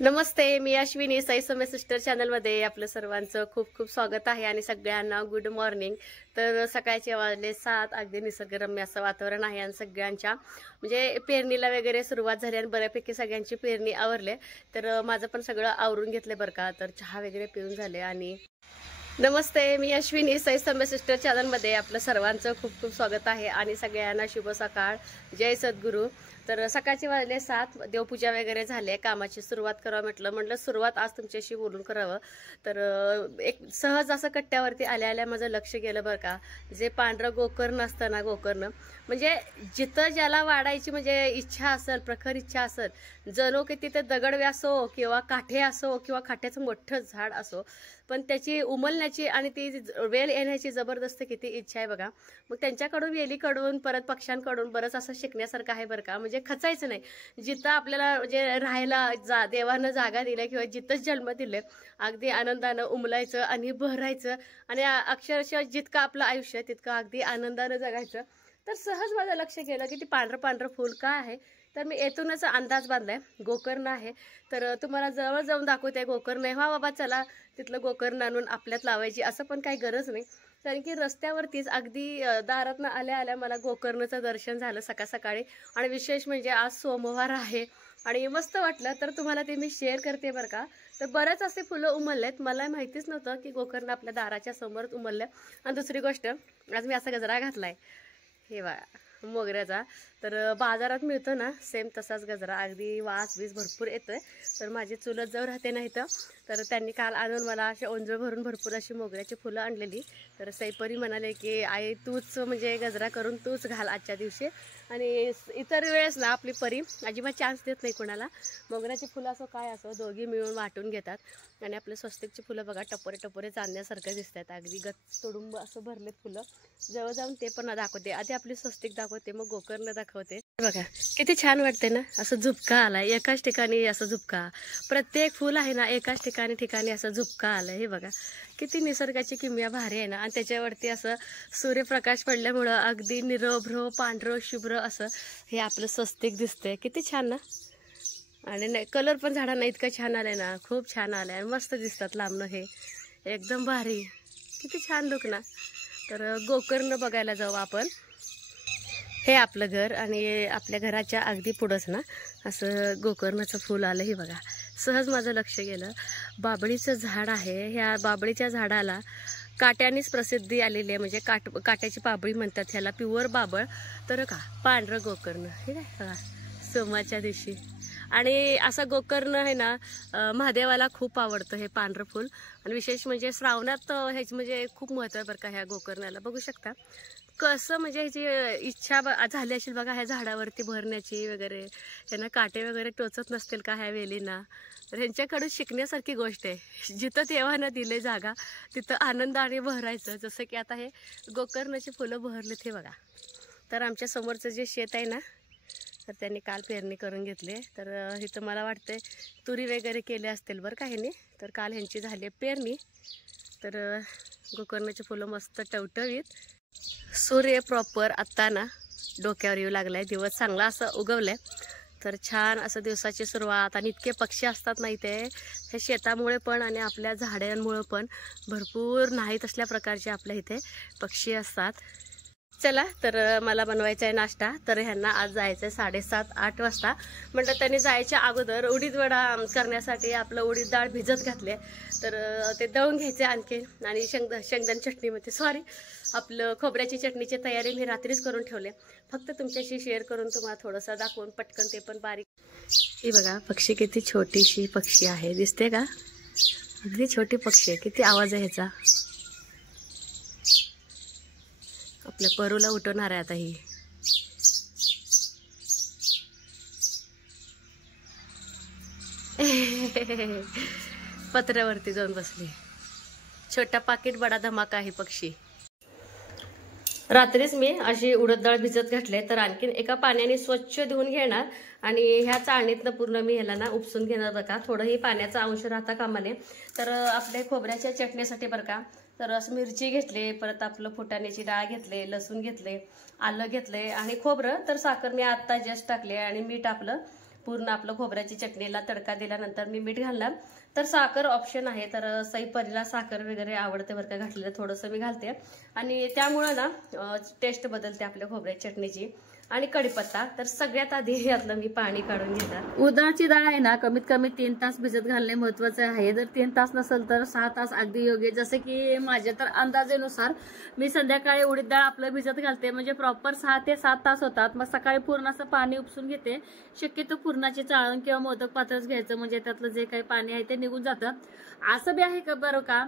नमस्ते, मी अश्विनी साई समय सिस्टर चॅनलमध्ये आपलं सर्वांचं खूप खूप स्वागत आहे आणि सगळ्यांना गुड मॉर्निंग. तर सकाळचे वाजले 7, अगदी निसर्गरम्य असं वातावरण आहे आणि सगळ्यांच्या म्हणजे पेरणीला वगैरे सुरुवात झाली आणि बऱ्यापैकी सगळ्यांची पेरणी आवरले. तर माझं पण सगळं आवरून घेतले बरं का. तर चहा वगैरे पिऊन झाले आणि नमस्ते, मी अश्विनी साई समय सिस्टर चॅनलमध्ये आपलं सर्वांचं खूप खूप स्वागत आहे आणि सगळ्यांना शुभ सकाळ, जय सद्गुरू. तर सकाळचे वाजले 7, देवपूजा वगैरे झाले, कामाची सुरुवात करावं म्हटलं सुरुवात आज तुमच्याशी बोलून करावं. तर एक सहज असं कट्ट्यावरती आल्या आल्या माझं लक्ष गेलं बरं का. जे पांढरं गोकर्ण असतं ना, गोकर्ण म्हणजे जिथं ज्याला वाढायची म्हणजे इच्छा असेल, प्रखर इच्छा असेल, जणू की तिथे दगड असो किंवा काठे असो किंवा काठ्याचं मोठं झाड असो, पण त्याची उमलण्याची आणि ती वेल येण्याची जबरदस्त किती इच्छा आहे बघा. मग त्यांच्याकडून वेलीकडून परत पक्ष्यांकडून बरंच असं शिकण्यासारखं आहे बरं का. म्हणजे खचायचं नाही, जिथं आपल्याला म्हणजे राहायला देवानं जागा दिल्या किंवा जिथंच जन्म दिले, अगदी आनंदानं उमलायचं आणि भरायचं आणि अक्षरशः जितकं आपलं आयुष्य तितकं अगदी आनंदानं जगायचं. तर सहज माझं लक्ष गेलं की ती पांढरं पांढरं फूल का आहे. तर मी येथूनच अंदाज बांधलाय, गोकर्ण आहे. तर तुम्हाला जवळ जाऊन दाखवते गोकर्ण आहे. हा बाबा चला तिथलं गोकर्ण आणून आपल्यात लावायची असं पण काही गरज नाही. कारण की रस्त्यावरतीच अगदी दारातनं आल्या आल्या मला गोकर्णचं दर्शन झालं सकाळ सकाळी. आणि विशेष म्हणजे आज सोमवार आहे आणि मस्त वाटलं. तर तुम्हाला ते मी शेअर करते बरं का. तर बरेच असे फुलं उमललेत, मला माहितीच नव्हतं की गोकर्ण आपल्या दाराच्या समोरच उमलल्या. आणि दुसरी गोष्ट, आज मी असा गजरा घातलाय, हे बघा मोगऱ्याचा. तर बाजारात मिळतो ना सेम तसाच गजरा, अगदी वास बीस भरपूर येतोय. तर माझी चुलत जाऊ राहते ना इथं, तर त्यांनी काल आणून मला असे ओंजळ भरून भरपूर अशी मोगऱ्याची फुलं आणलेली. तर सैपरी म्हणाले की आई तूच म्हणजे गजरा करून तूच घाल आजच्या दिवशी. आणि इतर वेळेस ना आपली परी अजिबात चान्स देत नाही कोणाला. मोगऱ्याची फुलं असो काय असो दोघी मिळून वाटून घेतात. आणि आपले स्वस्तिकची फुलं बघा टपोरे टपोरे चांदण्यासारखं दिसतात, अगदी गच्च तुडुंब असं भरलेत फुलं. जवळ जाऊन ते पण दाखवते, आधी आपली स्वस्तिक दाखवते मग गोकर्ण दाखवते. बघा किती छान वाटते ना, असं झुपका आलाय एकाच ठिकाणी, असं झुपका प्रत्येक फुल आहे ना एकाच ठिकाणी असं झुपका आलाय. हे बघा किती निसर्गाची किमया भारी आहे ना. आणि त्याच्यावरती असं सूर्यप्रकाश पडल्यामुळं अगदी निरभ्र पांढरं शुभ्र असं हे आपलं स्वस्तिक दिसतंय. किती छान ना. आणि नाही कलर पण झाडांना इतकं छान आलंय ना, खूप छान आलंय, मस्त दिसतात लांबनं हे, एकदम भारी, किती छान लुक ना. तर गोकर्ण बघायला जाऊ आपण. हे आपलं घर आणि आपल्या घराच्या अगदी पुढंच ना असं गोकर्णाचं फूल आलं. हे बघा सहज माझं लक्ष गेलं, बाबळीचं झाड आहे. ह्या बाबळीच्या झाडाला काट्यानेच प्रसिद्धी आलेली आहे, म्हणजे काट्याची बाबळी म्हणतात ह्याला, प्युअर बाबळ. तर का पांढरं गोकर्ण हे काय बघा सोमाच्या दिवशी. आणि असं गोकर्ण आहे ना महादेवाला खूप आवडतं हे पांढरं फूल. आणि विशेष म्हणजे श्रावणात ह्याची म्हणजे खूप महत्त्व आहे बरं का ह्या गोकर्णाला. बघू शकता कसं म्हणजे ह्याची इच्छा झाली असेल बघा ह्या झाडावरती भरण्याची वगैरे. ह्यांना काटे वगैरे टोचत नसतील का ह्या वेलींना. तर ह्यांच्याकडून शिकण्यासारखी गोष्ट आहे. जिथं देवानं दिले जागा तिथं आनंदाने भरायचं. जसं की आता हे गोकर्णाची फुलं बहरलेत हे बघा. तर आमच्या समोरचं जे शेत आहे ना, तर त्यांनी काल पेरणी करून घेतली. तर इथं मला वाटतंय तुरी वगैरे केले असतील बरं का ह्यांनी. तर काल ह्यांची झाली पेरणी. तर गोकर्णाची फुलं मस्त टवटवीत. सूर्य प्रॉपर आत्ता ना डोक्यावर येऊ लागलाय, दिवस चांगला असं उगवलाय. तर छान असं दिवसाची सुरुवात. आणि इतके पक्षी असतात ना इथे, हे शेतामुळे पण आणि आपल्या झाडांमुळे पण भरपूर नाहीत असल्या प्रकारचे आपल्या इथे पक्षी असतात. चला तर मला बनवायचा आहे नाश्ता. तर ह्यांना आज जायचं आहे 7:30-8 वाजता. म्हटलं त्यांनी जायच्या अगोदर उडीद वडा करण्यासाठी आपलं उडीद डाळ भिजत घातले. तर ते दळून घ्यायचे आणखी. आणि शेंगदाणे चटणीमध्ये सॉरी आपलं खोबऱ्याची चटणीची तयारी मी रात्रीच करून ठेवले. फक्त तुमच्याशी शेअर करून तुम्हाला थोडंसं दाखवून पटकन ते पण बारीक. ही बघा पक्षी किती छोटीशी पक्षी आहे, दिसते का, अगदी छोटी पक्षी आहे. किती आवाज आहे ह्याचा. आपल्या परूला उठवणार आहे आता ही. पत्र्यावरती जाऊन बसली. छोटा पाकिट बडा धमाका आहे पक्षी. रात्रीच मी अशी उडद डाळ भिजत घातले. तर आणखीन एका पाण्याने स्वच्छ धुवून घेणार आणि ह्या चाळणीतनं पूर्ण मी ह्याला ना उपसून घेणार बरं का. थोडंही पाण्याचा अंश राहता कामा नये. तर आपले खोबऱ्याच्या चटणीसाठी बरं का, तर असं मिरची घेतले, परत आपलं फुटाण्याची डाळ घेतले, लसूण घेतले, आलं घेतले आणि खोबरं. तर साखर मी आत्ता जस्ट टाकले आणि मीठ आपलं पूर्ण आपलं खोबऱ्याची चटणीला तडका दिल्यानंतर मी मीठ घालणार. तर साखर ऑप्शन आहे, तर सई परीला साखर वगैरे आवडते बरं का, घातलेलं थोडंसं मी घालते आणि त्यामुळं ना टेस्ट बदलते आपल्या खोबऱ्याची चटणीची. आणि कढीपत्ता. तर सगळ्यात आधी यातलं मी पाणी काढून घेणार. उडदाची डाळ आहे ना कमीत कमी 3 तास भिजत घालणे महत्वाचे आहे. जर 3 तास नसेल तर 6 तास अगदी योग्य. जसे की माझ्या तर अंदाजेनुसार मी संध्याकाळी उडीद डाळ आपलं भिजत घालते, म्हणजे प्रॉपर 6 ते 7 तास होतात. मग सकाळी पूर्ण असं पाणी उपसून घेते. शक्यतो पूर्णाची चाळण किंवा मोदक पात्रच घ्यायचं, म्हणजे त्यातलं जे काही पाणी आहे ते निघून जातं. असं बी आहे का बरं का,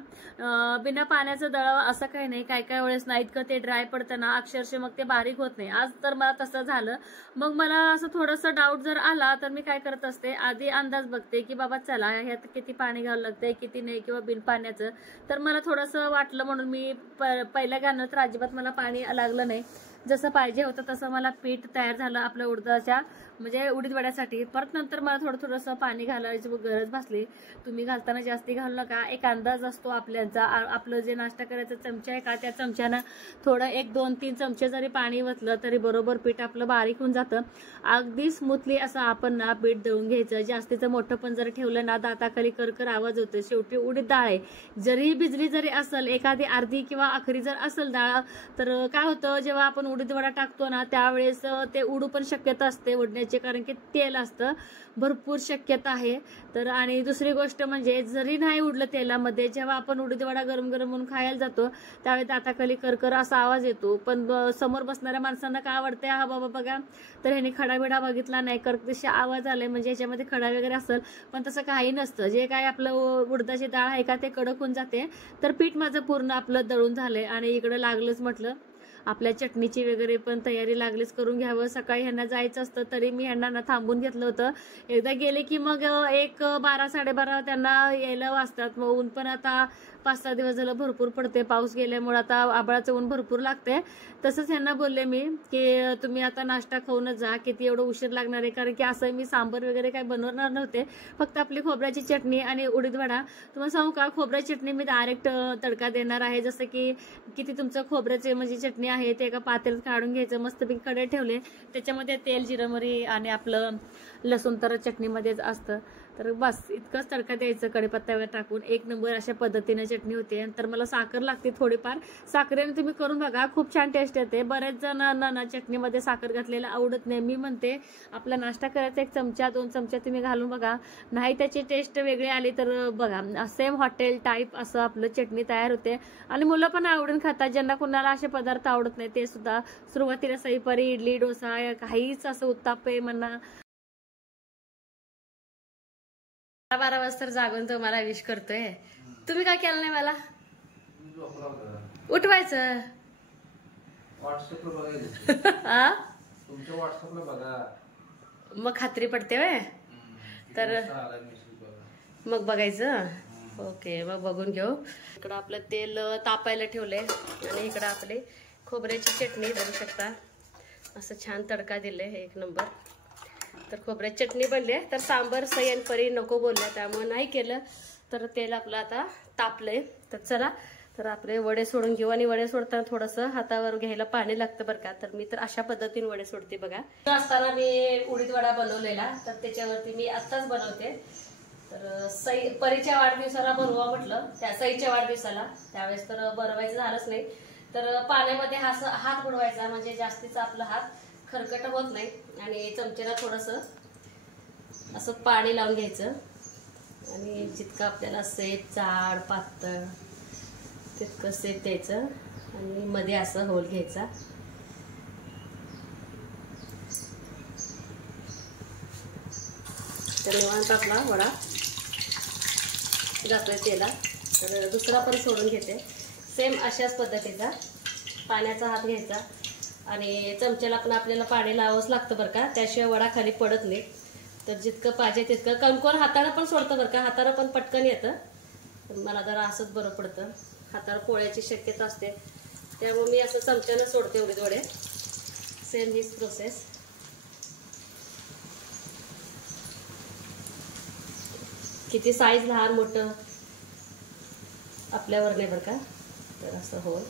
बिना पाण्याचं दळावं असं काही नाही. काय काय वेळेस ना इतकं ते ड्राय पडतं ना अक्षरशः मग ते बारीक होत नाही. आज तर मला तसं झालं. मग मला असं थोडंसं डाऊट जर आला तर मी काय करत असते, आधी अंदाज बघते की बाबा चला ह्यात किती पाणी घालावं लागतंय किती नाही, किंवा बिन पाण्याचं. तर मला थोडंसं वाटलं म्हणून मी पहिल्या घालणं तर अजिबात मला पाणी लागलं नाही. जसं पाहिजे होतं तसं मला पीठ तयार झालं आपल्या उडदाच्या म्हणजे उडीद वड्यासाठी. परत नंतर मला थोडंसं पाणी घालायची गरज भासली. तुम्ही घालताना जास्ती घालू नका. एक अंदाज असतो आपल्याचा. आपलं जे नाश्ता करायचा चमचा आहे का त्या चमच्यानं थोडं 1 2 3 चमचे जरी पाणी वतलं तरी बरोबर पीठ आपलं बारीक होऊन जातं. अगदी स्मूथली असं आपण ना पीठ दळून घ्यायचं. जास्तीचं मोठं पण जर ठेवलं ना दाताखाली करकर आवाज होतो. शेवटी उडीद डाळ आहे, जरी भिजली जरी असेल एखादी अर्धी किंवा आखरी जर असेल डाळ तर काय होतं, जेव्हा आपण उडीद वडा टाकतो ना त्यावेळेस ते उडू पण शक्यता असते उडण्याची, कारण की तेल असतं, भरपूर शक्यता आहे. तर आणि दुसरी गोष्ट म्हणजे जरी नाही उडलं तेलामध्ये, जेव्हा आपण उडीद वडा गरम गरम म्हणून खायला जातो त्यावेळी दाताखाली करकर असा आवाज येतो. पण समोर बसणाऱ्या माणसांना काय आवडते, हा बाबा बघा तर ह्याने खडाबिडा बघितला नाही, करकशी आवाज आलाय म्हणजे याच्यामध्ये खडा वगैरे असेल. पण तसं काही नसतं. जे काय आपलं उडदाची डाळ आहे का ते कडक होऊन जाते. तर पीठ माझं पूर्ण आपलं दळून झालंय आणि इकडं लागलंच म्हटलं आपल्या चटणीची वगैरे पण तयारी लागलीच करून घ्यावं. सकाळी ह्यांना जायचं असतं तरी मी ह्यांना ना थांबून घेतलं होतं. एकदा गेले की मग 12 साडेबारा त्यांना यायला वाजतात. मग ऊन पण आता 5-6 दिवस झालं भरपूर पडते, पाऊस गेल्यामुळे आता आभाळाचं ऊन भरपूर लागते. तसंच ह्यांना बोलले मी की तुम्ही आता नाश्ता खाऊनच जा, किती एवढं उशीर लागणार आहे, कारण की असं मी सांबर वगैरे काही बनवणार नव्हते, फक्त आपली खोबऱ्याची चटणी आणि उडीद वडा. तुम्हाला सांगू का, खोबऱ्याची चटणी मी डायरेक्ट तडका देणार आहे. जसं की किती तुमचं खोबऱ्याचे म्हणजे चटणी आहे ते एका पातेल्यात काढून घ्यायचं, मस्तपैकी कडे ठेवले, त्याच्यामध्ये तेल जिरं मोहरी आणि आपलं लसूण तर चटणीमध्येच असतं. तर बस इतकंच तडका द्यायचं कढीपत्ता वगैरे टाकून. 1 नंबर अशा पद्धतीने चटणी होते. तर मला साखर लागते थोडीफार, साखरेने तुम्ही करून बघा, खूप छान टेस्ट येते. बरेच जणांना ना चटणीमध्ये साखर घातलेलं आवडत नाही. मी म्हणते आपला नाश्ता करायचा 1 चमचा 2 चमचा तुम्ही घालून बघा, नाही त्याची टेस्ट वेगळी आली तर बघा सेम हॉटेल टाईप असं आपलं चटणी तयार होते. आणि मुलं पण आवडून खातात. ज्यांना कुणाला असे पदार्थ आवडत नाही ते सुद्धा सुरुवातीला सईपरी इडली डोसा काहीच असं उत्ताप्पे म्हणा 12 वाजता जागून तुम्हाला विश करतोय. तुम्ही काय केलं नाही मला उठवायचं. मग खात्री पडते वे तर मग बघायचं. ओके मग बघून घेऊ. इकडं आपलं तेल तापायला ठेवलंय आणि इकडं आपली खोबऱ्याची चटणी बघू शकता, असं छान तडका दिले 1 नंबर. तर खोबऱ्याची चटणी बनली. तर सांबर सई आणि परी नको बोलल्या त्यामुळे नाही केलं. तर तेल आपलं आता तापलंय. तर चला तर आपले वडे सोडून घेऊ. आणि वडे सोडताना थोडंसं हातावर घ्यायला पाणी लागतं बरं का. तर मी तर अशा पद्धतीने वडे सोडते बघा. असताना मी उडीद वडा बनवलेला, तर त्याच्यावरती मी आत्ताच बनवते. तर सई परीच्या वाढदिवसाला बनवा म्हटलं, त्या सईच्या वाढदिवसाला, त्यावेळेस तर बनवायचं झालंच नाही. तर पाण्यामध्ये हात बुडवायचा म्हणजे जास्तीचा आपला हात खरकट होत नाही. आणि चमचेला थोडंसं असं पाणी लावून घ्यायचं आणि जितकं आपल्याला सेप जाड पातळ तितकं सेप द्यायचं आणि मध्ये असं होल घ्यायचा. तर निवांत आपला वडा जातोय तेलात. तर दुसरा पण सोडून घेते सेम अशाच पद्धतीचा. पाण्याचा हात घ्यायचा आणि चमच्याला पण आपल्याला पाणी लावावंच लागतं बरं का, त्याशिवाय वडा खाली पडत नाही. तर जितकं पाहिजे तितकं. कणकोण हाताने पण सोडतं बरं का, हाताने पण पटकन येतं. पण मला जरा असंच बरं पडतं, हाताला पोळ्याची शक्यता असते त्यामुळे मी असं चमच्यानं सोडते उडीद वडे. सेम हीच प्रोसेस. किती साईज लहान मोठं आपल्यावर नाही बरं का. तर असं हो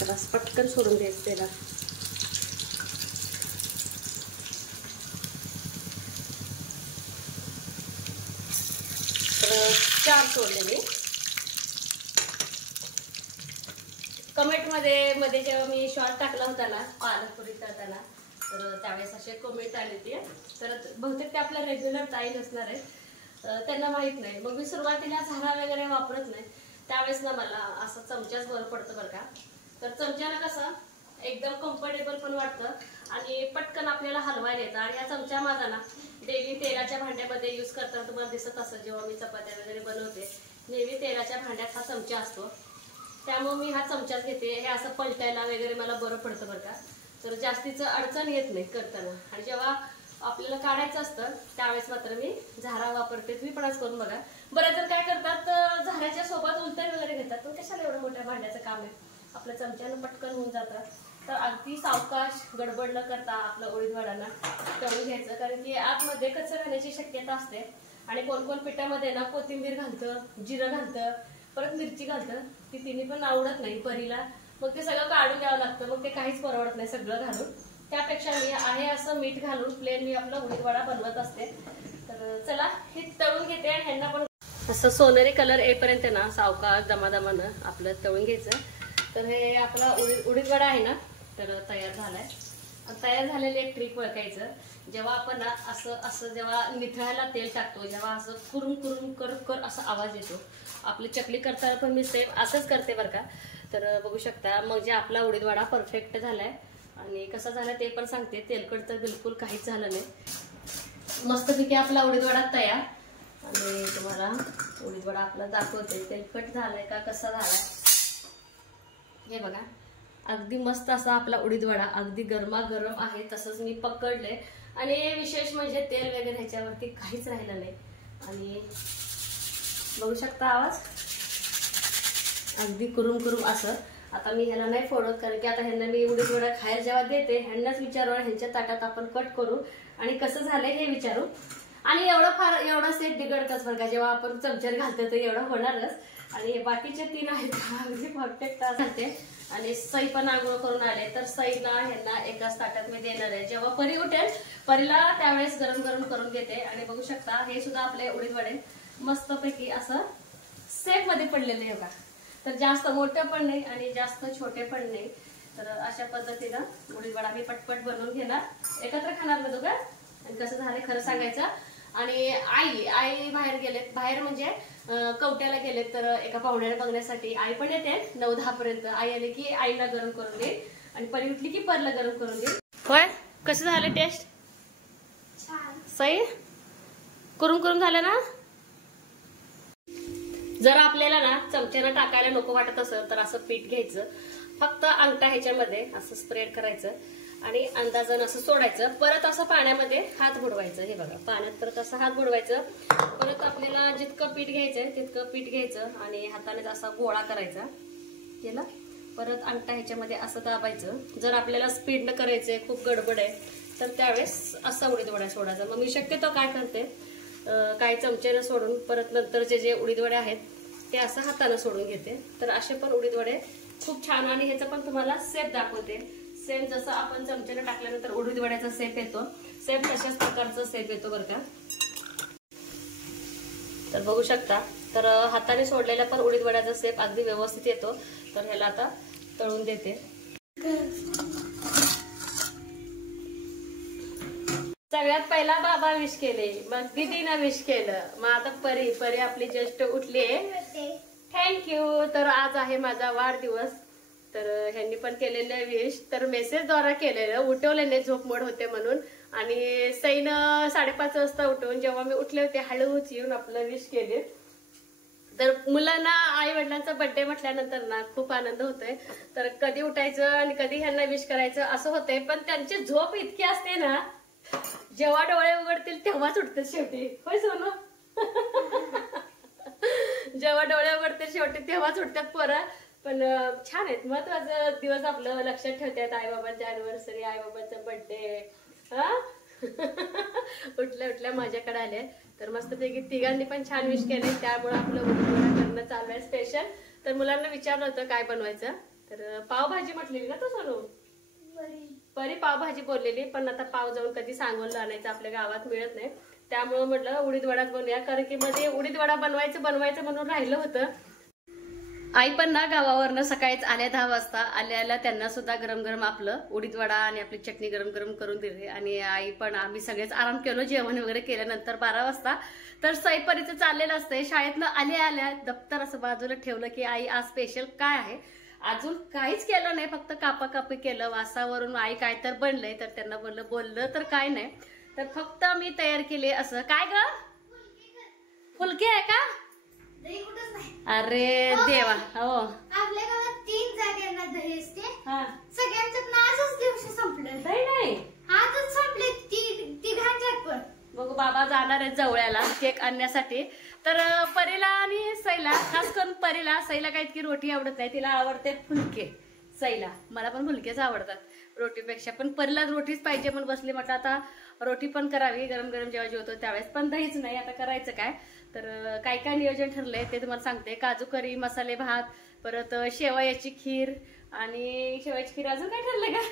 तर असं पटकन सोडून द्यायचं त्याला. तर 4 सोडले मी. कमेंटमध्ये जेव्हा मी शॉर्ट टाकला होता ना पालकपुरी करताना, तर त्यावेळेस असे कमेंट आले ते. तर बहुतेक ते आपल्या रेग्युलर ताई नसणार आहे, त्यांना माहित नाही. मग मी सुरुवातीला झारा वगैरे वापरत नाही, त्यावेळेस ना मला असं चमच्याच बरं पडतं बरं का. तर चमच्यानं कसं एकदम कम्फर्टेबल पण वाटतं आणि पटकन आपल्याला हलवायला येतं. आणि हा चमचा माझा ना डेली तेलाच्या भांड्यामध्ये यूज करताना तुम्हाला दिसत असेल, जेव्हा मी चपात्या वगैरे बनवते नेहमी तेलाच्या भांड्यात हा चमचा असतो, त्यामुळे मी हा चमचाच घेते. हे असं पलटायला वगैरे मला बरं पडतं बरं का. तर जास्तीचं अडचण येत नाही करताना. आणि जेव्हा आपल्याला काढायचं असतं त्यावेळेस मात्र मी झारा वापरते. तुम्ही पण आज करून बघा. बरेच जण काय करतात, झाऱ्याच्या सोबत उलटे वगैरे घेतात, पण कशाला एवढं मोठ्या भांड्याचं काम आहे, आपलं चमच्यानं पटकन होऊन जातं. तर अगदी सावकाश गडबड न करता आपलं उडीद वडांना तळून घ्यायचं, कारण की आतमध्ये कच्चं राहण्याची शक्यता असते. आणि कोण कोण पिठामध्ये ना कोथिंबीर घालतं, जिरं घालतं, परत मिरची घालतं. ती तिन्ही पण आवडत नाही परीला, मग ते सगळं काढून द्यावं लागतं, मग ते काहीच परवडत नाही सगळं घालून. त्यापेक्षा मी आहे असं मीठ घालून प्लेन मी आपला उडीद वडा बनवत असते. तर चला हे तळून घेते आणि ह्यांना पण असं सोनेरी कलर येईपर्यंत ना सावकाश दमादमानं आपलं तळून घ्यायचं. तर हे आपला उडीद वडा आहे ना तर तयार झालाय. तयार झालेले एक ट्रिक ओळखायचं, जेव्हा आपण ना असं जेव्हा निथळायला तेल टाकतो, जेव्हा असं कुरुम कुरुम कर असा आवाज येतो, आपली चकली करताना पण मी सेम असंच करते बरं का. तर बघू शकता मग जे आपला उडीद वडा परफेक्ट झालाय. आणि कसा झालाय ते पण सांगते, तेलकट तर बिलकुल काहीच झालं नाही. मस्तपैकी आपला उडीद वडा तयार. आणि तुम्हाला उडीद वडा आपला दाखवते तेलकट झालाय का कसा झालाय. हे बघा अगदी मस्त असा आपला उडीद वडा अगदी गरमागरम आहे, तसंच मी पकडले. आणि विशेष म्हणजे तेल वगैरे ह्याच्यावरती काहीच राहिलं नाही. आणि बघू शकता आवाज अगदी कुरुम कुरुम असं. आता मी ह्याला नाही फोडत, कारण की आता ह्यांना मी उडीद वडा खायला जेव्हा देते ह्यांनाच विचारू, ह्यांच्या ताटात आपण कट करू आणि कसं झालंय हे विचारू. आणि एवढं सेट बिघडतच बरं का, जेव्हा आपण चमच्यात घालतो तर एवढं होणारच. आणि बाकीचे 3 आहेत अगदी परफेक्ट असते. आणि सई पण आंघोळ करून आले, तर सईला ह्यांना एकाच ताटात मी देणार आहे. जेव्हा परी उठेल परीला त्यावेळेस गरम गरम करून घेते. आणि बघू शकता हे सुद्धा आपले उडीद वडे मस्तपैकी असं सेट मध्ये पडलेले आहे बघा. तर जास्त मोठे पण नाही आणि जास्त छोटे पण नाही. तर अशा पद्धतीनं उडीद वडा मी पटपट बनवून घेणार, एकत्र खाणार ना दोघं. आणि कसं झालं खरं सांगायचं. आणि आई बाहेर गेलेत, बाहेर म्हणजे कवट्याला गेलेत, तर एका पाहुण्याला बघण्यासाठी. आई पण येते 9-10 पर्यंत. आई आली की आईला गरम करून दे आणि परी उठली की परला गरम करून दे. होय कसं झालं टेस्ट? सई कुरुम कुरुम झालं ना. जर आपल्याला ना चमच्यानं टाकायला नको वाटत असेल तर असं पीठ घ्यायचं, फक्त अंगठा ह्याच्यामध्ये असं स्प्रेड करायचं आणि अंदाजानं असं सोडायचं. परत असं पाण्यामध्ये हात बुडवायचं. हे बघा पाण्यात परत असं हात बुडवायचं. परत आपल्याला जितकं पीठ घ्यायचंय तितकं पीठ घ्यायचं आणि हाताने असा गोळा करायचा केला. परत अंगठा ह्याच्यामध्ये असं दाबायचं. जर आपल्याला स्पीड न करायचंय, खूप गडबड आहे, तर त्यावेळेस असा उडीद वडा सोडायचा. मग मी शक्यतो काय करते, काही चमच्यानं सोडून परत नंतरचे जे उडीद वडे आहेत ते असं हाताने सोडून घेते. तर असे पण उडीद वडे खूप छान. आणि ह्याचं पण तुम्हाला सेप दाखवते. सेम जसं आपण चमच्याने टाकल्यानंतर उडीद वड्याचा सेप येतो, सेम तशाच प्रकारचा सेप येतो बरं का. तर बघू शकता. तर हाताने सोडलेला पण उडीद वड्याचा सेप अगदी व्यवस्थित येतो. तर ह्याला आता तळून देते. सगळ्यात पहिला बाबा विश केले, मग दीदीनं विश केलं, मग आता परी आपली जस्ट उठली आहे. थँक्यू. तर आज आहे माझा वाढदिवस. तर ह्यांनी पण केलेलं विश, तर मेसेजद्वारा केलेलं, उठवल्याने झोपमोड होते म्हणून. आणि सईनं 5:30 वाजता उठवून जेव्हा मी उठले होते हळूच येऊन आपलं विश केले. तर मुलांना आई वडिलांचा बर्थडे म्हटल्यानंतर ना खूप आनंद होतोय. तर कधी उठायचं आणि कधी ह्यांना विश करायचं असं होतंय. पण त्यांची झोप इतकी असते ना, जेव्हा डोळे उघडतील तेव्हाच उठतात शेवटी. होय सोनू? जेव्हा डोळे उघडतील शेवटी तेव्हाच उठतात पोरं. पण छान आहेत. महत्वाचं दिवस आपलं लक्षात ठेवतात. आईबाबांची अॅनिव्हर्सरी, आईबाबांचा बर्थडे. उठल्या माझ्याकडे आले. तर मस्तपैकी तिघांनी पण छान विश केले. त्यामुळे आपलं उडीद वडा करणं चालू आहे स्पेशल. तर मुलांना विचारलं होतं काय बनवायचं, तर पावभाजी म्हटलेली ना तो सोनू. परी पावभाजी बोललेली, पण आता पाव जाऊन कधी सांगोलला आणायचं आपल्या गावात मिळत नाही, त्यामुळे म्हटलं उडीद वडाच बनवूया, कारण की मध्ये उडीद वडा बनवायचं म्हणून राहिलं होतं. आई पण ना गावावरनं सकाळीच आल्या 10 वाजता आल्या त्यांना सुद्धा गरम गरम आपलं उडीद वडा आणि आपली चटणी गरम गरम करून दिली. आणि आई पण आम्ही सगळेच आराम केलो जेवण वगैरे केल्यानंतर 12 वाजता. तर सईपरीचं चाललेलं असतंय, शाळेतनं आल्या दप्तर असं बाजूला ठेवलं की आई आज स्पेशल काय आहे. अजून काहीच केलं नाही, फक्त कापाकापी केलं. वासावरून आई काय तर बनलंय, तर त्यांना बोललं तर काय नाही, तर फक्त मी तयार केले. असं काय ग, फुलके आहे का? अरे देवा, हो आपल्या गावात 3 जागेंना दही असते, सगळ्यांच्यात आजच दिवशी संपलं. दही नाही, आजच संपले तिघांच्यात पण. बघ बाबा जाणार आहे जवळ्याला केक आणण्यासाठी. तर परीला आणि सईला, खास करून परीला, सईला काय इतकी रोटी आवडत नाही, तिला आवडते फुलके. सईला, मला पण फुलकेच आवडतात रोटीपेक्षा, पण परीला रोटीच पाहिजे म्हणून बसली. म्हटलं आता रोटी पण करावी, गरम गरम जेव्हा जेवतो त्यावेळेस. पण दहीच नाही, आता करायचं काय. तर काय काय नियोजन ठरलंय ते तुम्हाला सांगते. काजू करी, मसाले भात, परत शेवयाची खीर. आणि शेवयाची खीर अजून काय ठरलंय का?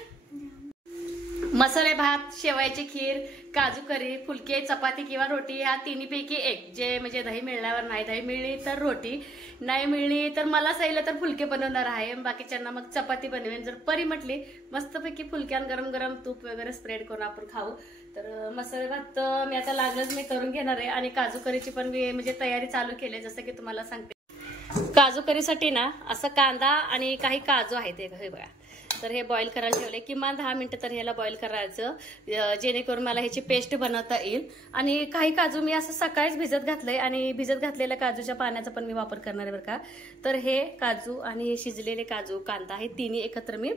मसाले भात, शेवयाची खीर, काजू करी, फुलके, चपाती किंवा रोटी, ह्या तिन्हीपैकी एक. जे म्हणजे दही मिळण्यावर नाही, दही मिळली तर रोटी, नाही मिळली तर मला सईला तर फुलके बनवणार आहे, बाकीच्यांना मग चपाती बनवेन. जर परी म्हटली मस्तपैकी फुलक्यान गरम गरम तूप वगैरे स्प्रेड करून आपण खाऊ. तर मसाले भात मी आता लागलंच मी करून घेणार आहे. आणि काजू करीची पण मी म्हणजे तयारी चालू केली, जसं की तुम्हाला सांगते. काजू करीसाठी ना असं कांदा आणि काही काजू आहेत हे बघा, तर हे बॉईल करायला ठेवले. किमान 10 मिनिटं तर ह्याला बॉईल करायचं, जेणेकरून मला ह्याची पेस्ट बनवता येईल. आणि काही काजू मी असं सकाळीच भिजत घातलंय, आणि भिजत घातलेल्या काजूच्या पाण्याचा पण मी वापर करणार आहे बरं का. तर हे काजू आणि हे शिजलेले काजू, कांदा, हे तिन्ही एकत्र मी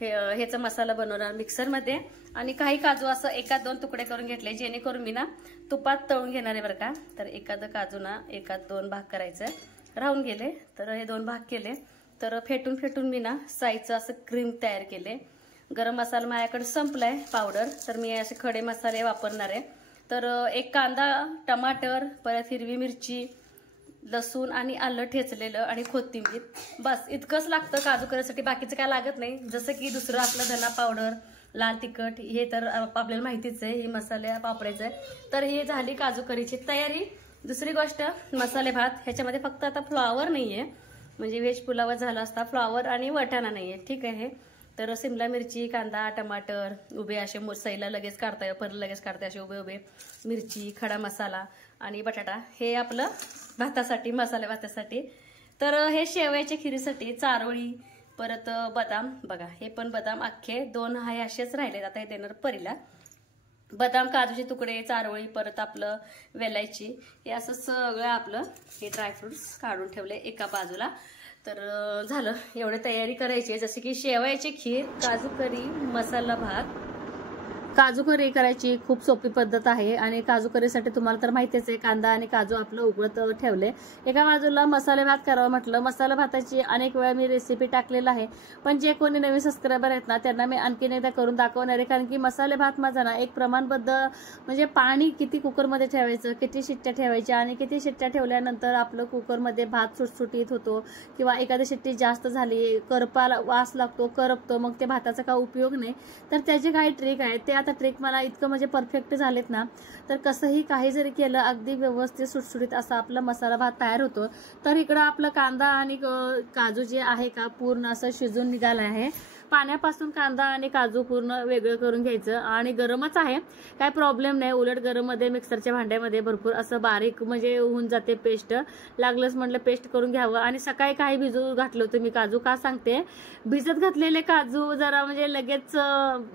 ह्याचा मसाला बनवणार मिक्सरमध्ये. आणि काही काजू असं 1-2 तुकडे करून घेतले, जेणेकरून मी ना तुपात तळून घेणार आहे बरं का. तर एखादं काजू ना 1-2 भाग करायचं, राहून गेले तर हे 2 भाग केले. तर फेटून मी ना साईजचं असं क्रीम तयार केले. गरम मसाला माझ्याकडे संपलाय पावडर, तर मी असे खडे मसाले वापरणार आहे. तर एक कांदा, टमाटर, परत हिरवी मिरची, लसूण आणि आलं ठेचलेलं आणि कोथिंबीर, बस इतकंच लागतं काजू करीसाठी. बाकीचं काय लागत नाही. जसं की दुसरं आपलं धना पावडर, लाल तिखट, हे तर आपल्याला माहितीच आहे, हे मसाले वापरायचं आहे. तर ही झाली काजू करीची तयारी. दुसरी गोष्ट, मसाले भात, ह्याच्यामध्ये फक्त आता फ्लॉवर नाहीये, म्हणजे व्हेज पुलाव झाला असता, फ्लॉवर आणि वटाणा नाहीये, ठीक आहे. तर सिमला मिरची, कांदा, टमाटर उभे असे सईला लगेच काढताय, परत लगेच काढताय असे उभे मिरची, खडा मसाला आणि बटाटा, हे आपलं भातासाठी, मसाले भातासाठी. तर हे शेवयाच्या खिरीसाठी चारोळी, परत बदाम, बघा हे पण बदाम अख्खे 2 आहे असेच राहिलेत. आता हे देणार परीला. बदाम, काजूचे तुकडे, चारोळी, परत आपलं वेलायची, हे असं सगळं आपलं हे ड्रायफ्रुट्स काढून ठेवले एका बाजूला. तर झालं, एवढी तयारी करायची. जसे की शेवयाची खीर, काजू करी, मसाला भात. काजू करी करायची खूप सोपी पद्धत आहे. आणि काजू करीसाठी तुम्हाला तर माहितीच आहे, कांदा आणि काजू आपलं उकळत ठेवले. एका बाजूला मसाले भात करावं म्हटलं. मसाला भाताची अनेक वेळा मी रेसिपी टाकलेला आहे, पण जे कोणी नवीन सबस्क्रायबर आहेत ना त्यांना मी आणखीन एकदा करून दाखवणार आहे. कारण की मसाले भात माझा ना एक प्रमाणबद्ध, म्हणजे पाणी किती कुकरमध्ये ठेवायचं, किती शिट्ट्या ठेवायच्या, आणि किती शिट्ट्या ठेवल्यानंतर आपलं कुकरमध्ये भात सुटसुटीत होतो, किंवा एखादी शिट्टी जास्त झाली, करपाला वास लागतो, करपतो, मग ते भाताचा काय उपयोग नाही. तर त्याचे काही ट्रिक आहेत, ते आता ट्रिक मला इतकं म्हणजे परफेक्ट झालेत ना, तर कसंही काही जरी केलं अगदी व्यवस्थित सुटसुटीत असा आपला मसाला भात तयार होतो. तर इकडं आपलं कांदा आणि काजू जे आहे का पूर्ण असं शिजून निघालं आहे. पाण्यापासून कांदा आणि काजू पूर्ण वेगळं करून घ्यायचं. आणि गरमच आहे, काय प्रॉब्लेम नाही. उलट गरममध्ये मिक्सरच्या भांड्यामध्ये भरपूर असं बारीक म्हणजे होऊन जाते पेस्ट. लागलंच म्हटलं पेस्ट करून घ्यावं. आणि सकाळी काही भिजू घातलं होतं मी काजू. का सांगते, भिजत घातलेले काजू जरा म्हणजे लगेच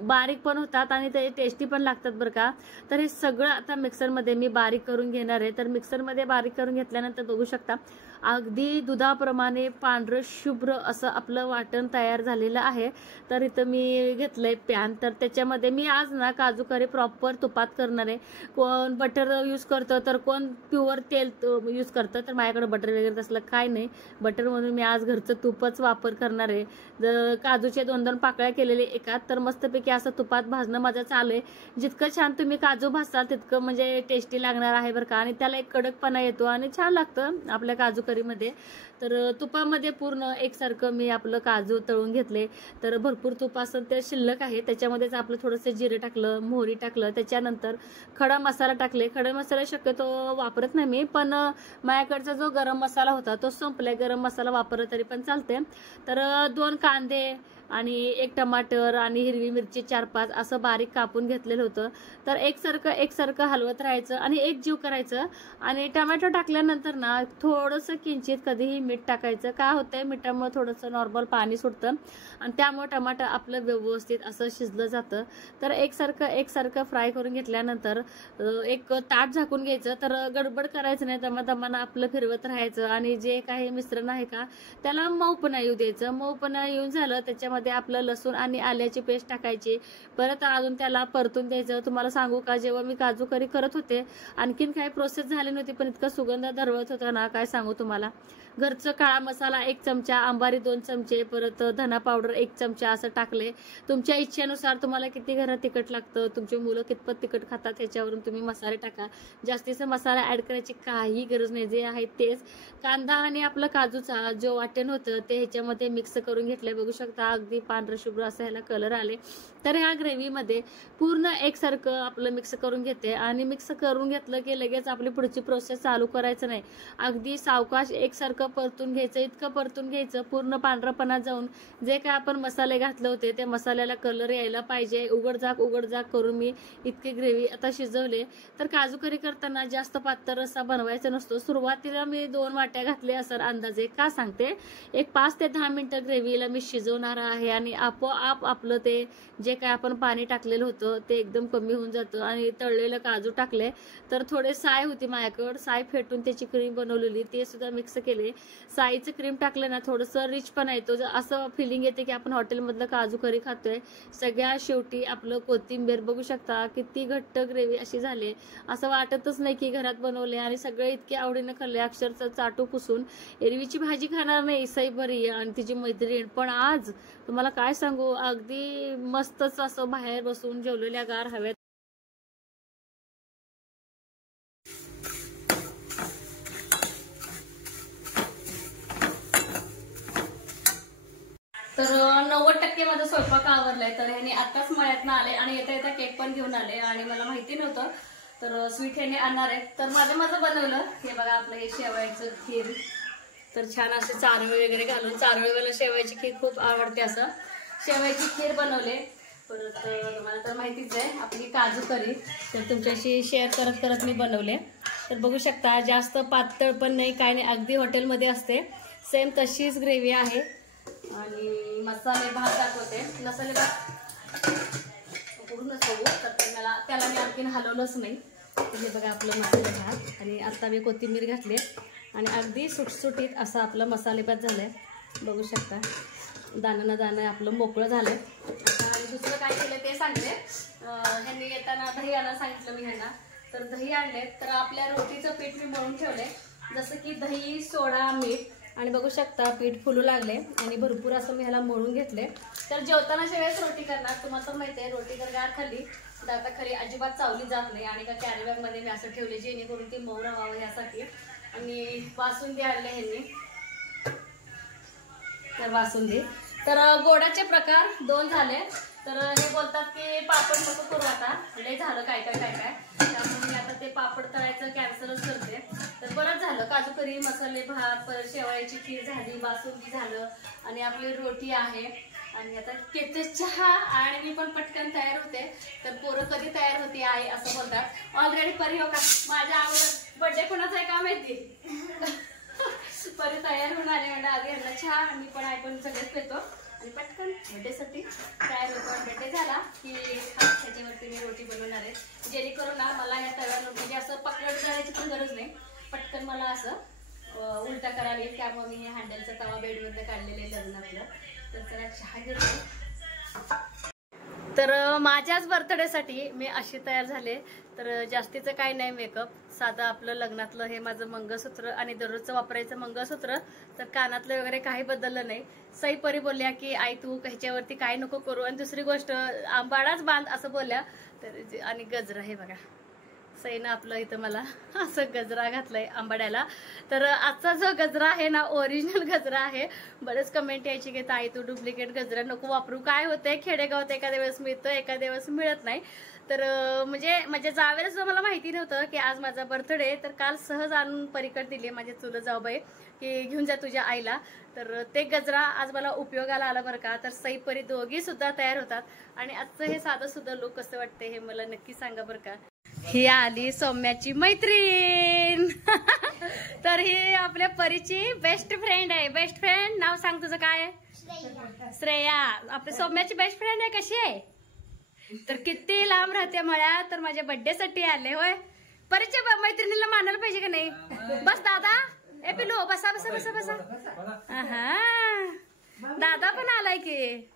बारीक पण होतात आणि ते टेस्टी पण लागतात बरं का. तर हे सगळं आता मिक्सरमध्ये मी बारीक करून घेणार आहे. तर मिक्सरमध्ये बारीक करून घेतल्यानंतर बघू शकता अगदी दुधाप्रमाणे पांढरं शुभ्र असं आपलं वाटण तयार झालेलं आहे. तर इथं मी घेतलंय पॅन. तर त्याच्यामध्ये मी आज ना काजू करी प्रॉपर तुपात करणार आहे. कोण बटर यूज करतं, तर कोण प्युअर तेल यूज करतं. तर माझ्याकडे बटर वगैरे तसलं काय नाही, बटर म्हणून मी आज घरचं तुपच वापर करणार आहे. जर काजूचे 2-2 पाकळ्या केलेले एकात, तर मस्तपैकी असं तुपात भाजणं माझं चालू आहे. जितकं छान तुम्ही काजू भाजताल तितकं म्हणजे टेस्टी लागणार आहे बरं का. आणि त्याला एक कडकपणा येतो आणि छान लागतं आपल्या काजू करीमध्ये. तर तुपामध्ये पूर्ण एकसारखं मी आपलं काजू तळून घेतले. तर तर भरपूर तूप असेल ते शिल्लक आहे, त्याच्यामध्येच आपलं थोडंसं जिरे टाकलं, मोहरी टाकलं, त्याच्यानंतर खडा मसाला टाकले. खडा मसाला शक्यतो वापरत नाही मी, पण माझ्याकडचा जो गरम मसाला होता तो संपलाय. गरम मसाला वापरला तरी पण चालते. तर 2 कांदे आणि 1 टमाटर आणि हिरवी मिरची 4-5 असं बारीक कापून घेतलेलं होतं. तर एकसारखं हलवत राहायचं आणि एक जीव करायचं. आणि टमॅटो टाकल्यानंतर ना थोडंसं किंचित कधीही मीठ टाकायचं. काय होतंय, मिठामुळे थोडंसं नॉर्मल पाणी सुटतं आणि त्यामुळे टमाटर आपलं व्यवस्थित असं शिजलं जातं. तर एकसारखं फ्राय करून घेतल्यानंतर एक ताट झाकून घ्यायचं. तर गडबड करायचं नाही, दमादमानं आपलं फिरवत राहायचं आणि जे काही मिश्रण आहे का त्याला मऊपणा येऊ द्यायचं. मऊपणा येऊन झालं त्याच्यामध्ये आपलं लसूण आणि आल्याची पेस्ट टाकायची. परत अजून त्याला परतून द्यायचं. तुम्हाला सांगू का, जेव्हा मी काजू करी करत होते आणखीन काही प्रोसेस झाली नव्हती, पण इतका सुगंध दरवळत होता ना, काय सांगू तुम्हाला. घरचं काळा मसाला 1 चमचा, अंबारी 2 चमचे, परत धना पावडर 1 चमचा असं टाकले. तुमच्या इच्छेनुसार तुम्हाला किती घरात तिखट लागतं, तुमची मुलं कितपत तिखट खातात त्याच्यावरून तुम्ही मसाले टाका. जास्तीचा मसाला ऍड करायची काही गरज नाही. जे आहे तेच कांदा आणि आपलं काजूचा जो वाटण होतं ते ह्याच्यामध्ये मिक्स करून घेतलंय. बघू शकता अगदी पांढरं शुभ्र असं ह्याला कलर आले. तर ह्या ग्रेव्हीमध्ये पूर्ण एकसारखं आपलं मिक्स करून घेते आणि मिक्स करून घेतलं की लगेच आपली पुढची प्रोसेस चालू करायचं नाही. अगदी सावकाश एकसारखं परतून घ्यायचं. इतकं परतून घ्यायचं पूर्ण पांढरपणा जाऊन जे काय आपण मसाले घातले होते त्या मसाल्याला कलर यायला पाहिजे. उघडझाक करून मी इतकी ग्रेव्ही आता शिजवले. तर काजू करी करताना जास्त पातळ रस्सा बनवायचा नसतो. सुरुवातीला मी 2 वाट्या घातल्या असं अंदाजे. का सांगते, एक 5 ते 10 मिनिटं ग्रेव्हीला मी शिजवणार आहे आणि आपोआप आपलं ते जे काय आपण पाणी टाकलेलं होतं ते एकदम कमी होऊन जातं. आणि तळलेलं काजू टाकले. तर थोडे साय होती माझ्याकडे, साय फेटून त्याची क्रीम बनवलेली ते सुद्धा मिक्स केले. साईचं क्रीम टाकलं ना थोडंसं रिच पण येतो, असं फिलिंग येते की आपण हॉटेलमधलं काजू करी खातोय. सगळ्या शेवटी आपलं कोथिंबीर बघू शकता किती घट्ट ग्रेव्ही अशी झाली. असं वाटतच नाही की घरात बनवले आणि सगळे इतके आवडीनं खाल्ले, अक्षरशः चाटू पुसून. एरवीची भाजी खाणार नाही सई बरी आणि तिची मैत्रीण, पण आज तुम्हाला काय सांगू, अगदी मस्तच असं बाहेर बसून जेवलेल्या गार हव्यात. तर 90% माझा स्वयंपाक आवरलाय. तर ह्याने आताच मळ्यातनं आले आणि येता केक पण घेऊन आले आणि मला माहिती नव्हतं. तर स्वीट ह्याने आणणार आहे. तर माझं बनवलं हे बघा, आपलं हे शेवयाचं खीर. तर छान असे चारोळे वगैरे घालून, चारोळेवाला शेवयाची खीर खूप आवडते. असं शेवयाची खीर बनवले. परत तुम्हाला तर माहितीच आहे आपली काजू करी, तर तुमच्याशी शेअर करत मी बनवले. तर बघू शकता जास्त पातळ पण नाही, काय नाही, अगदी हॉटेलमध्ये असते सेम तशीच ग्रेव्ही आहे. आणि मसाले भात दाखवते. मसाले भात पूर्णच बघू, तर त्याला मी आणखीन हलवलंच नाही. हे बघा आपलं मसाले भात आणि आता मी कोथिंबीर घातली आणि अगदी सुटसुटीत असा आपला मसाले भात झालाय. बघू शकता दाणं ना दाणं आपलं मोकळं झालंय. आणि दुसरं काय केलं ते सांगते. ह्यांनी येताना दही आणायला सांगितलं मी ह्यांना, तर दही आणले. तर आपल्या रोटीचं पीठ मी मळून ठेवलंय, जसं की दही, सोडा, मीठ. आणि बघू शकता पीठ फुलू लागले आणि भरपूर असं मी ह्याला मळून घेतले. तर जेवतानाच्या वेळेस रोटी करणार, तुम्हाला तर माहिती आहे रोटी जर गार खाल्ली तर आता खरी अजिबात चावली जात नाही. आणि का कॅरी बॅगमध्ये मी असं ठेवले जेणेकरून ती मऊ राहावं यासाठी. आणि बासुंदी आणले ह्यांनी, तर बासुंदी. तर गोडाचे प्रकार 2 झाले. तर हे बोलतात की पापड नको करू आता, लय झालं काय त्यामुळे मी आता ते पापड तळायचं कॅन्सलच करते. तर बरंच झालं, काजू करी, मसाले भात, परत शेवयाची खीर झाली, बासुंदी झालं आणि आपली रोटी आहे. आणि आता केते चहा आणि मी पण पटकन तयार होते. तर पोरं कधी तयार होती आई असं बोलतात. ऑलरेडी परी हो का माझ्या अगोदर बर्थडे कोणाचा आहे का माहिती, परी तयार होऊन आले. म्हणजे आधी यांना चहा, मी पण ऐकून सगळेच पेतो आणि पटकन बर्थडेसाठी तयार होतो. बर्थडे झाला की त्याच्यावरती मी रोटी बनवणार आहे, जेणेकरून ना मला या तव्यावर म्हणजे असं पकड करायची पण गरज नाही. पटकन मला असं उलटा करायला येईल. त्यामुळे मी हँडलचा तवा बेडवरनं काढलेलं आहे लग्नातलं. तर चला चहा घेतो. तर माझ्याच बर्थडेसाठी मी अशी तयार झाले. तर जास्तीचं काही नाही मेकअप, साधं आपलं लग्नातलं हे माझं मंगळसूत्र आणि दररोजचं वापरायचं मंगळसूत्र. तर कानातलं वगैरे काही बदललं नाही. सई परी बोलल्या की आई तू ह्याच्यावरती काय नको करू. आणि दुसरी गोष्ट आंबाडाच बांध असं बोलल्या. तर आणि गजरा हे बघा सईनं आपलं इथं मला असं गजरा घातलाय आंबाड्याला. तर आजचा जो गजरा आहे ना ओरिजिनल गजरा आहे. बरेच कमेंट यायची की ताई तू डुप्लिकेट गजरा नको वापरू. काय होतंय खेडेगावात एखाद्या वेळेस मिळतं एखाद्या वेळेस मिळत नाही. तर म्हणजे जावेळेस मला माहिती नव्हतं की आज माझा बर्थडे. तर काल सहज आणून परीकड दिली माझे चुलत जाऊबाई की घेऊन जा तुझ्या आईला. तर ते गजरा आज मला उपयोगाला आला बरं का. तर सई परी दोघी सुद्धा तयार होतात आणि आजचं हे साधं सुद्धा लुक कसं वाटतंय हे मला नक्की सांगा बरं का. ही आली सौम्याची मैत्रीण. तर ही आपल्या परीची बेस्ट फ्रेंड आहे. बेस्ट फ्रेंड नाव सांग तुझं काय आहे? श्रेया. आपल्या सौम्याची बेस्ट फ्रेंड आहे. कशी आहे? तर किती लांब राहते मळ्या. तर माझ्या बर्थडे साठी आले होय. परीच्या मैत्रिणीला मानायला पाहिजे का नाही. बस दादा ए पिलो बसा बसा बसा बसा. हा दादा पण आलाय की.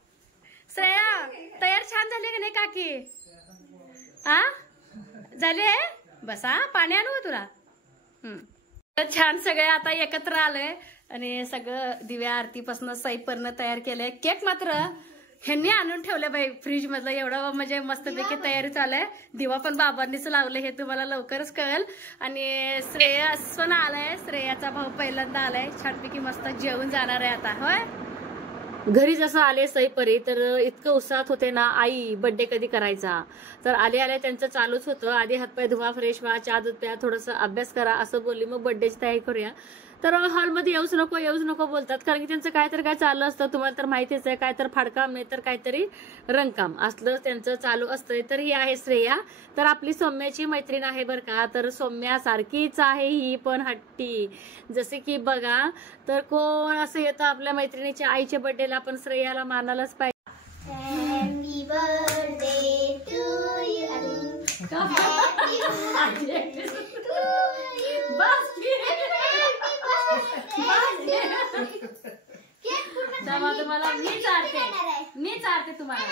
श्रेया तयार छान झाली का नाही काकी? हा झाले. बसा पाणी आणू तुला. छान सगळे आता एकत्र आलंय आणि सगळं दिव्या आरतीपासून सईपर्यंत तयार केलंय. केक मात्र ह्यांनी आणून ठेवलं बाई फ्रीज मधलं. एवढं म्हणजे मस्तपैकी तयारी चालू. दिवा पण बाबांनीच लावले हे तुम्हाला लवकरच कळेल. आणि श्रेया पण आलाय. श्रेयाचा भाऊ पहिल्यांदा आलाय. छानपैकी मस्त जेवून जाणार आहे आता. होय घरी जसं आले सईपरी तर इतकं उत्साहात होते ना आई बर्थडे कधी करायचा. तर आले आले त्यांचं चालूच होतं. आधी हातपाय धुवा फ्रेश व्हा चहा दूध प्या थोडंसं अभ्यास करा असं बोलली. मग बर्थडेची तयारी करूया. तर हॉलमध्ये येऊच नको बोलतात कारण की त्यांचं काय तर काय चालू असतं. तुम्हाला तर माहितीच आहे. काय तर फाडकाम नाही तर काहीतरी रंगकाम असलं त्यांचं चालू असतंय. तर ही आहे श्रेया. तर आपली सौम्याची मैत्रीण आहे बरं का. तर सौम्यासारखीच आहे ही पण हट्टी. जसे की बघा तर कोण असं येतं आपल्या मैत्रिणीच्या आईच्या बर्थडेला आपण श्रेयाला मानायलाच पाहिजे. Happy birthday to you. तुम्हाला मी चालते तुम्हाला.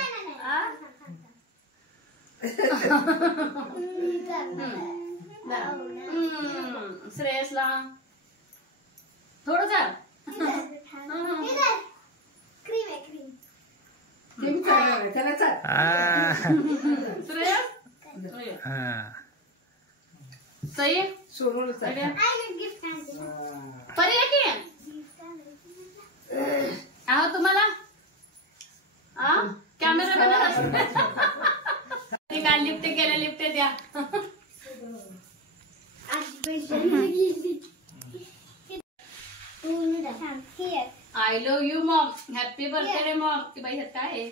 श्रेयसला थोडं जा. सही सोडून आहो तुम्हाला कॅमेरा काय लिफ्ट केल्या लिफ्ट द्या. I love you mom. Happy birthday Maugham. की बाई ह्यात काय आहे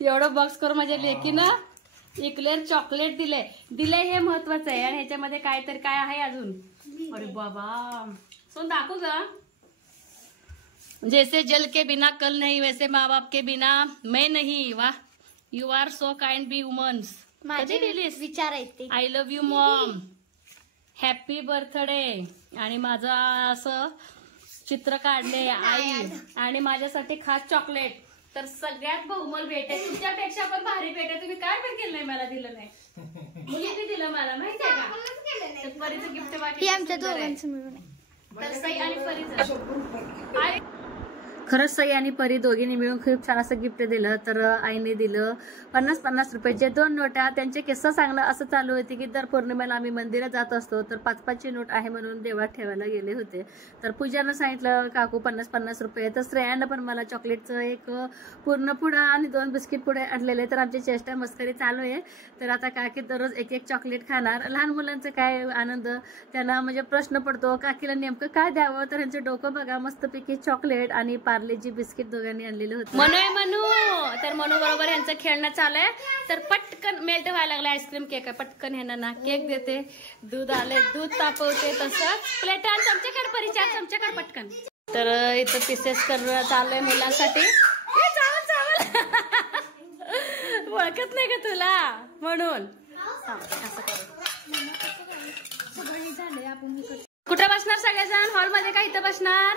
एवढं बॉक्स करून माझ्या लेकीनं इक्लेअर चॉकलेट दिलंय हे महत्वाचं आहे. आणि ह्याच्यामध्ये काय तर काय आहे अजून. अरे बाबा सोन दाखवू ग. जैसे जल के बिना कल नहीं वैसे माँ बाप के बिना मैं नहीं. वाह you are so kind be women's. माझे विचार आहेत. I love you mom. Happy birthday. आणि माझं असं चित्र काढले आई आणि माझ्यासाठी खास चॉकलेट. तर सगळ्यात बहुमोल भेट आहे. तुमच्यापेक्षा पण भारी भेट आहे. तुम्ही काय पण केलं नाही मला दिलं नाही. मुलीने दिलं मला माहितीये का. परीचं गिफ्ट बाकी आमच्या दोघांचं मिळून आहे. तर सई आणि परीचं खरंच सई आणि परी दोघींनी मिळून खूप छान असं गिफ्ट दिलं. तर आईने दिलं 50-50 रुपयाचे 2 नोटा. त्यांचे किस्सा सांगणं असं चालू होते की दर पौर्णिमेला आम्ही मंदिरात जात असतो. तर 5-5ची नोट आहे म्हणून देवळात ठेवायला गेले होते. तर पूजानं सांगितलं काकू 50-50 रुपये. तर श्रेयानं पण मला चॉकलेटचं एक पूर्ण पुडा आणि 2 बिस्किट पुडे आणलेले. तर आमची चेष्टा मस्करी चालू आहे. तर आता काकी दररोज एक चॉकलेट खाणार. लहान मुलांचं काय आनंद त्यांना म्हणजे प्रश्न पडतो काकीला नेमकं काय द्यावं. तर यांचं डोकं बघा मस्तपैकी चॉकलेट आणि पार्लेजी बिस्किट दोघांनी आणलेलं होतं. मनू तर मनू बरोबर यांचं खेळणं चालू आहे. तर पटकन मेल्ट व्हायला लागला. आईस्क्रीम केक आहे. पटकन ह्यांना ना केक देते. दूध आले दूध तापवते. तसं प्लेट आणि चमच्याकडे परिचय चमच्याकडे पटकन. तर इथं पीसेस करणं चालू आहे मुलांसाठी. ओळखत नाही का तुला म्हणून असं कुठे बसणार सगळेजण. हॉलमध्ये का इथं बसणार.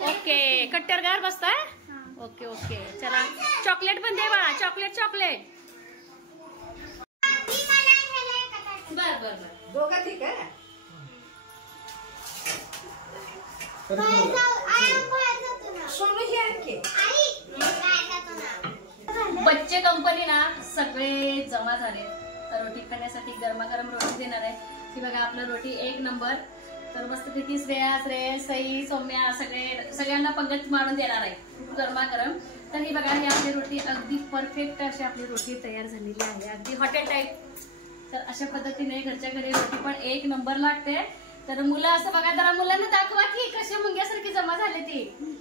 ओके कट्टरगार बसताय. ओके ओके चला चॉकलेट पण दे बाळा. चॉकलेट बर दोघं ठीक आहे. बच्चे कंपनी ना सगळे जमा झाले. रोटी खाण्यासाठी गरमागरम रोटी देणार आहे. ही बघा आपलं रोटी एक नंबर. तर मस्तपैकी श्रेयस, सई, सौम्या सगळ्यांना पंगत मारून देणार आहे गरमागरम. तर ही बघा ही आपली रोटी अगदी परफेक्ट अशी आपली रोटी तयार झालेली आहे, अगदी हॉटेल टाईप. तर अशा पद्धतीने घरच्या घरी रोटी पण एक नंबर लागते. तर मुलं असं बघा, जरा मुलांना दाखवा की कशा मुंग्यासारखी जमा झाली ती.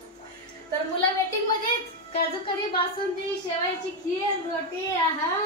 तर मुलं वेटिंग मध्ये, काजू करी, बासुंदी, शेवायची खीर, रोटी. आहा